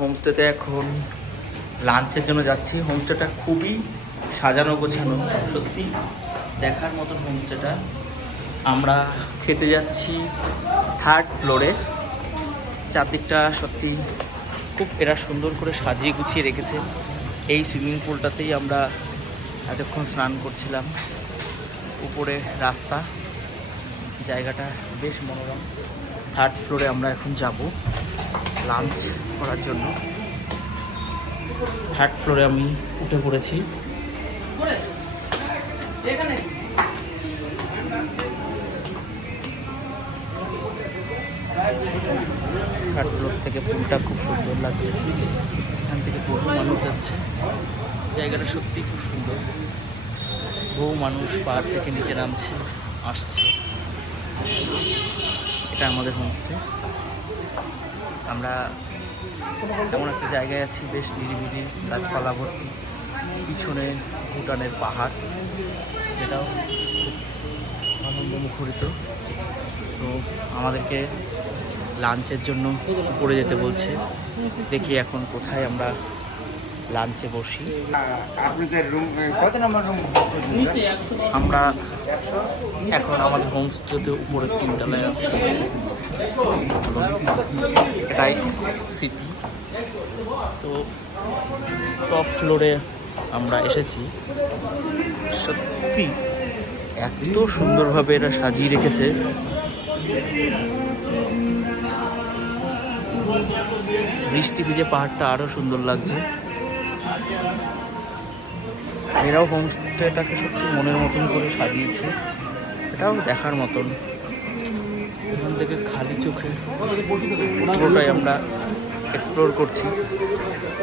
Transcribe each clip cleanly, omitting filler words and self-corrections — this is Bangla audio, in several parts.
হোমস্টেতে এখন লাঞ্চের জন্য যাচ্ছি। হোমস্টেটা খুবই সাজানো গোছানো, সত্যি দেখার মতন হোমস্টেটা। আমরা খেতে যাচ্ছি 3rd ফ্লোরে। চারদিকটা সত্যি খুব এরা সুন্দর করে সাজিয়ে গুছিয়ে রেখেছে। এই সুইমিং পুলটাতেই আমরা এতক্ষণ স্নান করছিলাম। উপরে রাস্তা, জায়গাটা বেশ মনোরম। 3rd ফ্লোরে আমরা এখন যাব লাঞ্চ করার জন্য। 3rd ফ্লোরে আমি উঠে পড়েছি। 3rd ফ্লোর থেকে পুলটা খুব সুন্দর লাগছে। এখান থেকে বহু মানুষ যাচ্ছে। জায়গাটা সত্যি খুব সুন্দর। বহু মানুষ পাহাড় থেকে নিচে নামছে, আসছে। এটা আমাদের হোমস্টে। আমরা এমন একটা জায়গায় আছি, বেশ নিরিবিলি, গাছপালা ভর্তি। পিছনে ভুটানের পাহাড়, যেটাও খুব আনন্দ মুখরিত। তো আমাদেরকে লাঞ্চের জন্য উপরে যেতে বলছে। দেখি এখন কোথায় আমরা লাঞ্চে বসি। আপনাদের রুম কত নম্বর রুম? আমরা এখন আমাদের হোমস্টেতে উপরে 3 তলায় আছি। এটাই সিটি। তো টপ ফ্লোরে আমরা এসেছি। সত্যি এত সুন্দরভাবে এরা সাজিয়ে রেখেছে। বৃষ্টি ভিজে পাহাড়টা আরো সুন্দর লাগছে। এরাও হোমস্টেটাকে সত্যি মনের মতন করে সাজিয়েছে। এটাও দেখার মতন। এখান থেকে খালি চোখে পুরোটাই আমরা এক্সপ্লোর করছি।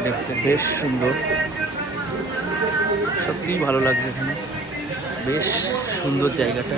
দেখতে বেশ সুন্দর, সত্যিই ভালো লাগছে এখানে। বেশ সুন্দর জায়গাটা।